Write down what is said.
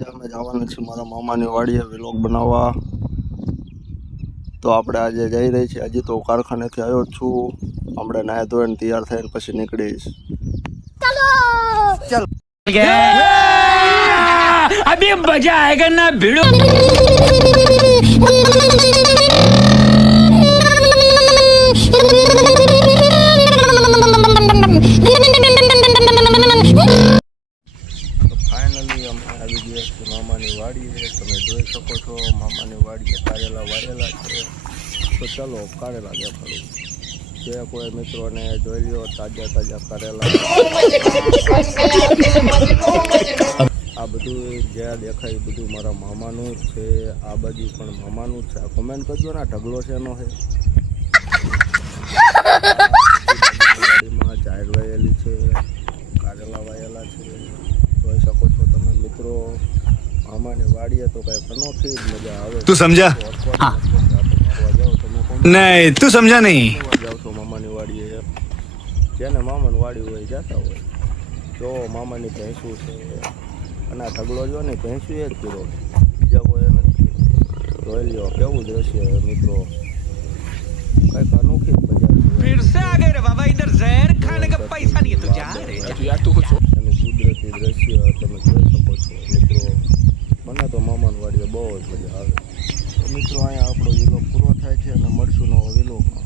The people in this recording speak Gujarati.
આજે અમે જવાના છીએ મારા મામાની વાડીએ વ્લોગ બનાવવા. તો આપણે આજે જઈ રહી છીએ. હજી તો કારખાનેથી આવ્યો છું. આપણે નાહી ધોઈને તૈયાર થઈને પછી નીકળીશ. चल अभी मजा आएगा ना भिड़ो. ફાઇનલી અમે આવી ગયા છીએ મામાની વાડીએ. તમે જોઈ શકો છો મામાની વાડીએ કારેલા વાયેલા છે. તો ચાલો કારેલા દેખાડું. જે કોઈ મિત્રોને જોઈ લ્યો તાજા તાજા કારેલા. આ બધું જે દેખાય બધું મારા મામાનું જ છે. આ બાજુ પણ મામાનું જ છે. આ કોમેન્ટ કરજો ને ઢગલો છે એનો છે. વાડીમાં ઝાડ વાયેલી છે, કારેલા વાયેલા છે. જોઈ શકો છો તમે મિત્રો. મામાની વાડીએ તો કઈ અનોખી જ મજા આવે. તું સમજા? નહીં, તું સમજા નહીં. જાવ છો મામાની વાડીએ. જેને મામાની વાડી હોય જતા હોય. જો મામાની ભેંસું છે અને આ ઢગલો જો ને ભેંસું એ જ પીરો, બીજા કોઈ નથી. જોઈ લ્યો કેવું દ્રશ્ય મિત્રો, કઈક અનોખી જ મજા છે. फिर से आ गए रे बाबा, इधर जहर खाने का पैसा नहीं है तो जा रे यार तू कुछ. એનું કુદરતી દ્રશ્ય તમે જોઈ શકો છો મિત્રો. મને તો મામાની વાડીએ બહુ જ મજા આવે. તો મિત્રો અહીંયા આપણો વિલોગ પૂરો થાય છે અને મળશું નવો વિલોગમાં.